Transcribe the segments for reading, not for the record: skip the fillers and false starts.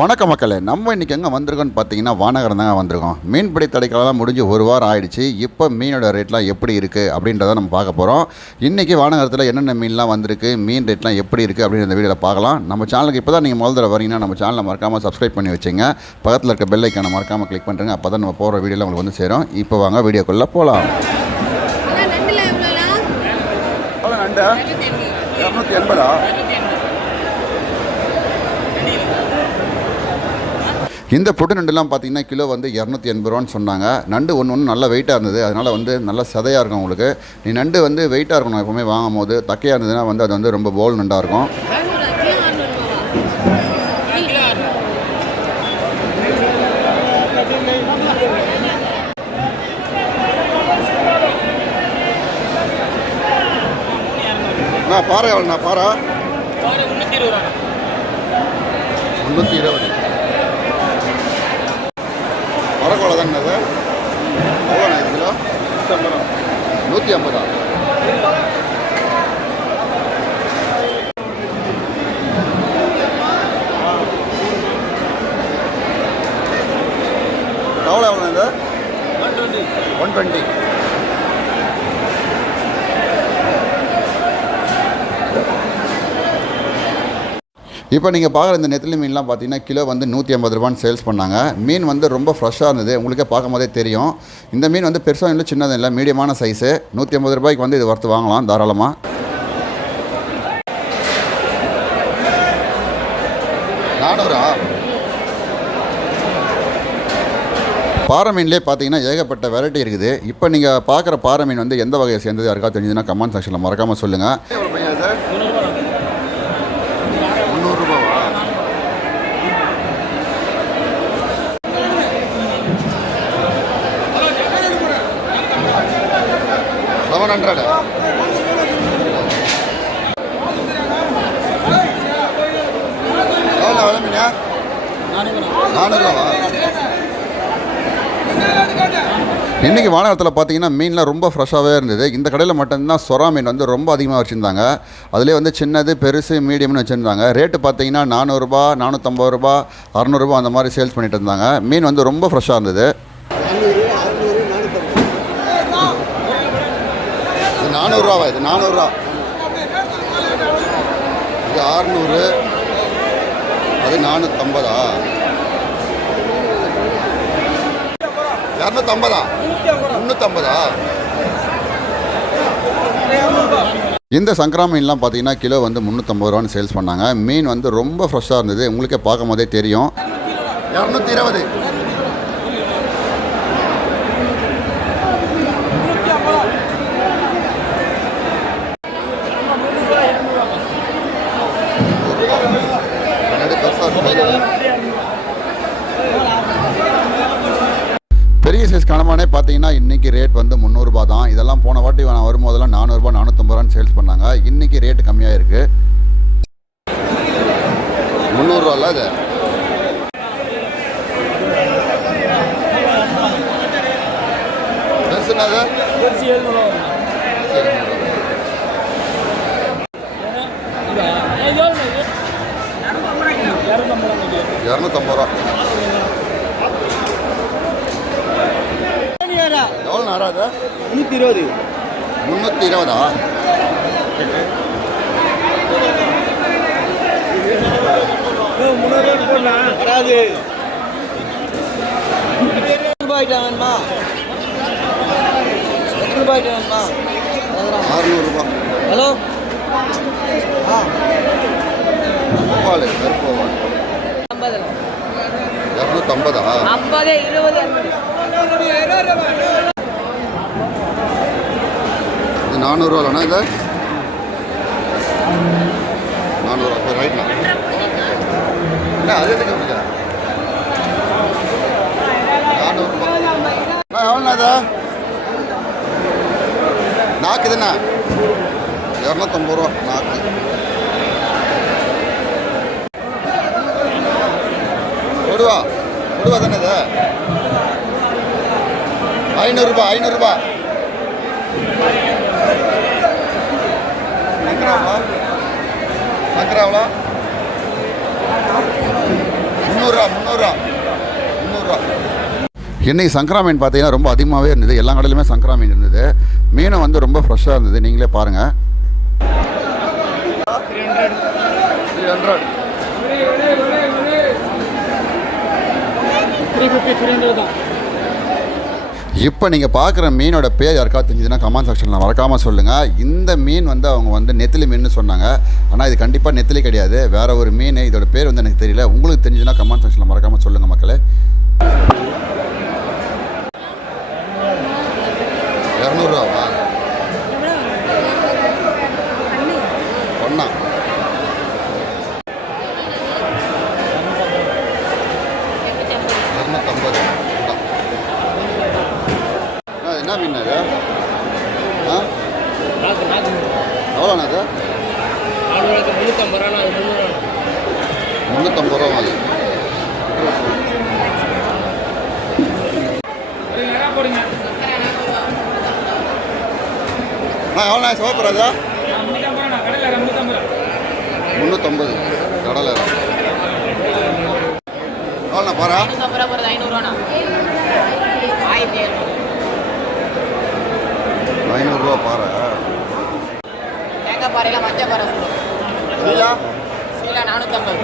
வணக்கம் மக்களே, நம்ம இன்றைக்கி எங்கே வந்திருக்கோன்னு பார்த்தீங்கன்னா வானகரம் தாங்க வந்திருக்கோம். மீன்பிடி தடைக்காலம் முடிஞ்சு ஒரு வாரம் ஆகிடுச்சு. இப்போ மீனோட ரேட்லாம் எப்படி இருக்குது அப்படின்றத நம்ம பார்க்க போகிறோம். இன்றைக்கி வானகரத்தில் என்னென்ன மீன்லாம் வந்திருக்கு, மீன் ரேட்லாம் எப்படி இருக்குது அப்படின்ற வீடியோவில் பார்க்கலாம். நம்ம சேனலுக்கு இப்போ தான் நீங்கள் முதல் தடவை வரீங்கன்னா நம்ம சேனலை மறக்காமல் சப்ஸ்கிரைப் பண்ணி வச்சுங்க. பக்கத்தில் இருக்க பெல் ஐக்கானை மறக்காமல் கிளிக் பண்ணுறேங்க. அப்போ தான் நம்ம போகிற வீடியோவில் உங்களுக்கு வந்து சேரும். இப்போ வாங்க வீடியோக்குள்ளே போகலாம். இந்த பொட்டு நண்டுலாம் பார்த்தீங்கன்னா கிலோ வந்து 280 ரூபான்னு சொன்னாங்க. நண்டு ஒன்று நல்ல வெயிட்டாக இருந்தது. அதனால் வந்து நல்ல சதையாக இருக்கும் உங்களுக்கு. நீ நண்டு வந்து வெயிட்டாக இருக்கணும் எப்போவுமே வாங்கும் போது. தக்கையாக இருந்ததுன்னா வந்து அது வந்து ரொம்ப போல் நண்டாக இருக்கும். நான் பாறை எவ்வளோண்ணா? பாறை 320. வரக்கோளை தானே அது? எவ்வளோண்ணா இது கிலோ? 150. எவ்வளோ எவ்வளோண்ணா இது? 120. இப்போ நீங்கள் பார்க்குற இந்த நெத்திலி மீன்லாம் பார்த்தீங்கன்னா கிலோ வந்து 150 ரூபான்னு சேல்ஸ் பண்ணாங்க. மீன் வந்து ரொம்ப ஃப்ரெஷ்ஷாக இருந்தது. உங்களுக்கே பார்க்கும் போதே தெரியும். இந்த மீன் வந்து பெருசாக இல்லை, சின்னதும் இல்லை, மீடியமான சைஸு. 150 ரூபாய்க்கு வந்து இது வறுத்து வாங்கலாம் தாராளமாக. பாறை மீன்லேயே பார்த்தீங்கன்னா ஏகப்பட்ட வெரைட்டி இருக்குது. இப்போ நீங்கள் பார்க்குற பாறை மீன் வந்து எந்த வகையை சேர்ந்தது யாருக்கா தெரிஞ்சதுன்னா கமெண்ட் செக்ஷனில் மறக்காமல் சொல்லுங்கள். இன்றைக்கி வானகரத்தில் பார்த்தீங்கன்னா மீன்லாம் ரொம்ப ஃப்ரெஷ்ஷாகவே இருந்தது. இந்த கடையில் மட்டும்தான் சொரா மீன் வந்து ரொம்ப அதிகமாக வச்சுருந்தாங்க. அதிலே வந்து சின்னது, பெருசு, மீடியம்னு வச்சுருந்தாங்க. ரேட்டு பார்த்தீங்கன்னா 400 ரூபா, 450 ரூபா, 600 ரூபா அந்த மாதிரி சேல்ஸ் பண்ணிட்டு இருந்தாங்க. மீன் வந்து ரொம்ப ஃப்ரெஷ்ஷாக இருந்தது. 400 ரூபா இது 400 ரூபா. இது 600, அது 450. 250, 350. இந்த சங்கரா மீன்லாம் பார்த்தீங்கன்னா கிலோ வந்து 350 ரூபான்னு சேல்ஸ் பண்ணாங்க. மீன் வந்து ரொம்ப ஃப்ரெஷ்ஷாக இருந்தது. உங்களுக்கே பார்க்கும் போதே தெரியும். 220. பெரிய சைஸ் கனமானே பார்த்தீங்கன்னா இன்றைக்கி ரேட் வந்து 300 ரூபா தான். இதெல்லாம் போன வாட்டி வரும்போதெல்லாம் 400 ரூபா, 450 ரூபான்னு சேல்ஸ் பண்ணாங்க. இன்றைக்கி ரேட்டு கம்மியாக இருக்குது. 300 ரூபால இது. பெருசுனாது 250 ரூபா. எவ்வளோ நேரம்? 320. 320. வராது. 600 ரூபா. ஹலோ 250. 400 ரூபாண்ணா இது? 400 ரூபா ரைட்ண்ணா. இல்லை அது எதுக்கு முடிஞ்சா 400 ரூபா. எவ்வளோண்ணா இது? நாக்கு இதுண்ணா 250 ரூபா நாக்கு. கொடுவா தானே இது? 500 ரூபா. 500 ரூபா. சங்கராவா? 300 இன்றைக்கி சங்கரா மீன் பார்த்தீங்கன்னா ரொம்ப அதிகமாகவே இருந்தது. எல்லா கடையிலுமே சங்கரா மீன் இருந்தது. மீனும் வந்து ரொம்ப ஃப்ரெஷ்ஷாக இருந்தது. நீங்களே பாருங்கள். 300 தான். இப்போ நீங்கள் பார்க்குற மீனோட பேர் யாருக்காவது தெரிஞ்சதுன்னா கமெண்ட் செக்ஷனில் மறக்காமல் சொல்லுங்கள். இந்த மீன் வந்து அவங்க வந்து நெத்திலி மீன் சொன்னாங்க. ஆனால் இது கண்டிப்பாக நெத்திலி கிடையாது, வேறு ஒரு மீன். இதோட பேர் வந்து எனக்கு தெரியல. உங்களுக்கு தெரிஞ்சதுன்னா கமெண்ட் செக்ஷனில் மறக்காமல் சொல்லுங்கள் மக்களே. 200 ரூபாவா? ஒன்றா 250. என்ன மீன் அது? எவ்வளோண்ணா அது? 350 ரூபா வாங்க. எவ்வளோண்ணா சிவப்புறாதா? 350 கடலை. எவ்வளோண்ணா பாரா? 500 ரூபா பாரு. தேங்காய் பாறையில் மஞ்சள் பாறை சொல்லுவோம். சீலா 450.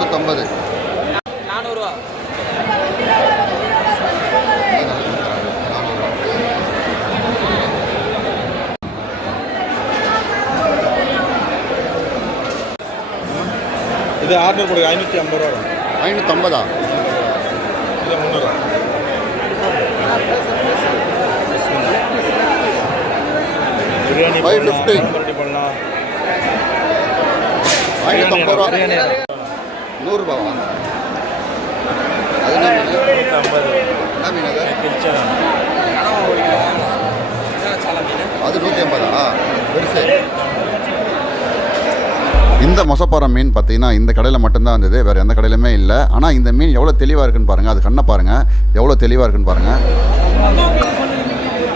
350. 400 ரூபா. இது 600 கொடுங்க. 550 ரூபா வரும். 550. இது 300. பிரியாணி 550. ரெடி பண்ணலாம். 550 ரூபா. பிரியாணி 100 ரூபாவா? அது என்ன மீன்? 150. என்ன மீன் அது? கிச்சா அது 150. பெருசு. இந்த மொசப்பாறை மீன் பார்த்தீங்கன்னா இந்த கடையில் மட்டும்தான் இருந்தது, வேறு எந்த கடையிலுமே இல்லை. ஆனால் இந்த மீன் எவ்வளோ தெளிவாக இருக்குன்னு பாருங்கள். அது கண்ணை பாருங்கள், எவ்வளோ தெளிவாக இருக்குன்னு பாருங்கள்.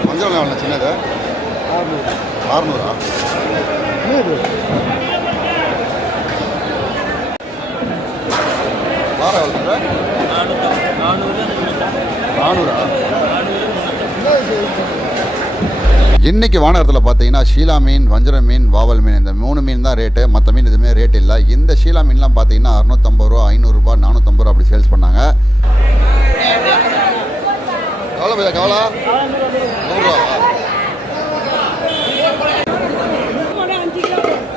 மஞ்சள் எவ்வளோ சின்னது? 600. பாறை எவ்வளோ? 400. இன்றைக்கி வானகரத்தில் பார்த்தீங்கன்னா ஷீலா மீன், வஞ்சரம் மீன், வாவல் மீன், இந்த 3 மீன் தான் ரேட்டு. மற்ற மீன் எதுவுமே ரேட் இல்லை. இந்த ஷீலா மீன்லாம் பார்த்தீங்கன்னா 650 ரூபா, 500 ரூபா, 450 ரூபா அப்படி சேல்ஸ் பண்ணாங்க. எவ்வளோ பையா கவலா? 100 ரூபாவா?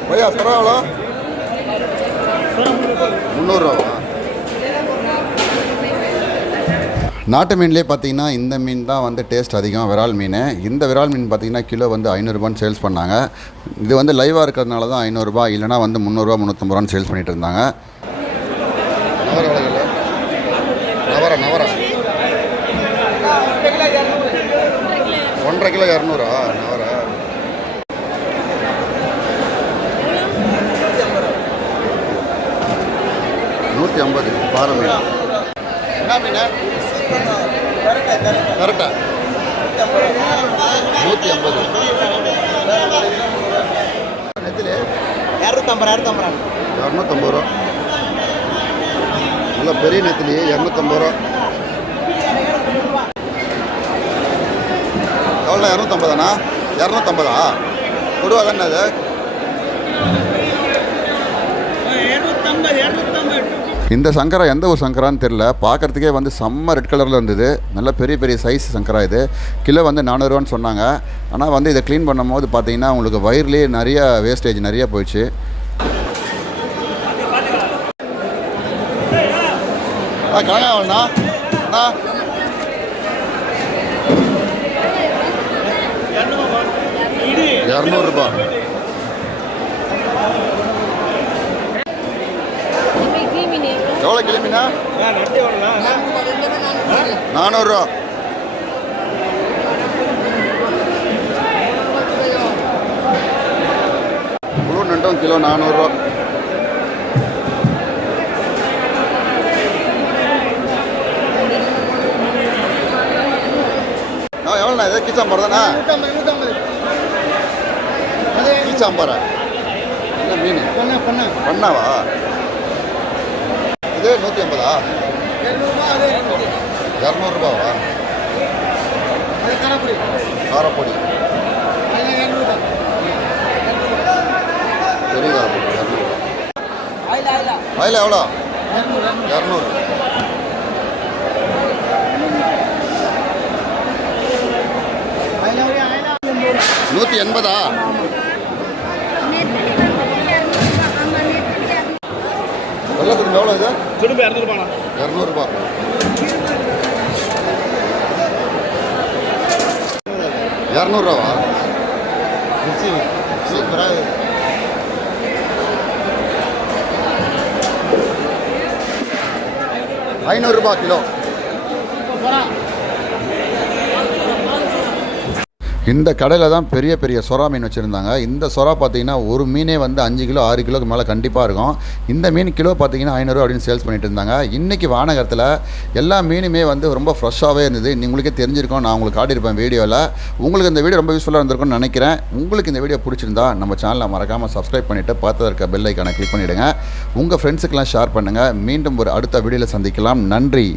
பையா சுறா எவ்வளோ? 300 ரூபாவா? நாட்டு மீன்லேயே பார்த்தீங்கன்னா இந்த மீன் தான் வந்து டேஸ்ட் அதிகம், விரால் மீன். இந்த விரால் மீன் பார்த்தீங்கன்னா கிலோ வந்து 500 ரூபான்னு சேல்ஸ் பண்ணாங்க. இது வந்து லைவாக இருக்கிறதுனால தான் 500 ரூபா, இல்லைனா வந்து 300 ரூபா 350 ரூபான்னு சேல்ஸ் பண்ணிட்டு இருந்தாங்க. நவர 1.5 கிலோ 200. நவர 150. பாறை மீன். என்ன மீன்? கரெக்டா 150. நெத்திலி 250 ரூபா. நல்ல பெரிய நெத்திலி 250 ரூபா. எவ்வளோ? 250தானா? 250. கொடுவா தானே அது? 250. இந்த சங்கரா எந்த ஒரு சங்கரான்னு தெரில, பார்க்குறதுக்கே வந்து செம்ம ரெட் கலரில் இருந்தது. நல்ல பெரிய பெரிய சைஸ் சங்கரா. இது கிலோ வந்து 400 ரூபான்னு சொன்னாங்க. ஆனால் வந்து இதை க்ளீன் பண்ணும் போது பார்த்தீங்கன்னா உங்களுக்கு வயிறுலேயே நிறைய வேஸ்டேஜ் நிறைய போயிடுச்சு. கிழங்கா எவ்வளோண்ணா? 200 ரூபா. எவ்வளோ கிளம்பினா? 400 ரூபா. முழு நண்டும் கிலோ 400 ரூபா. எவ்வளோ எவ்வளோண்ணா இது கீச்சாம்பார் தானே கீச்சாம்பாரா என்ன மீன் பண்ணாவா இது 150 200 காரப்பொடி பெரிய காரப்பொடி 200 அதில் எவ்வளோ 200 180 வெள்ளத்துக்கு எவ்வளோ இது திரும்ப 200 200 200 500 கிலோ. இந்த கடையில் தான் பெரிய பெரிய சொரா மீன் வச்சுருந்தாங்க. இந்த சொரா பார்த்தீங்கன்னா ஒரு மீனே வந்து 5 கிலோ 6 கிலோக்கு மேலே கண்டிப்பாக இருக்கும். இந்த மீன் கிலோ பார்த்தீங்கன்னா 500 அப்படின்னு சேல்ஸ் பண்ணிட்டு இருந்தாங்க. இன்றைக்கி வானகரத்தில் எல்லா மீனுமே வந்து ரொம்ப ஃப்ரெஷ்ஷாகவே இருந்தது. உங்களுக்கே தெரிஞ்சிருக்கோம், நான் உங்களுக்கு காட்டியிருப்பேன் வீடியோவில். உங்களுக்கு இந்த வீடியோ ரொம்ப யூஸ்ஃபுல்லாக இருந்திருக்கும்னு நினைக்கிறேன். உங்களுக்கு இந்த வீடியோ பிடிச்சிருந்தா நம்ம சேனலை மறக்காமல் சப்ஸ்கிரைப் பண்ணிவிட்டு பார்த்து இருக்க பெல் ஐக்கானை கிளிக் பண்ணிவிடுங்க. உங்கள் ஃப்ரெண்ட்ஸுக்கெல்லாம் ஷேர் பண்ணுங்கள். மீண்டும் ஒரு அடுத்த வீடியோவில் சந்திக்கலாம். நன்றி.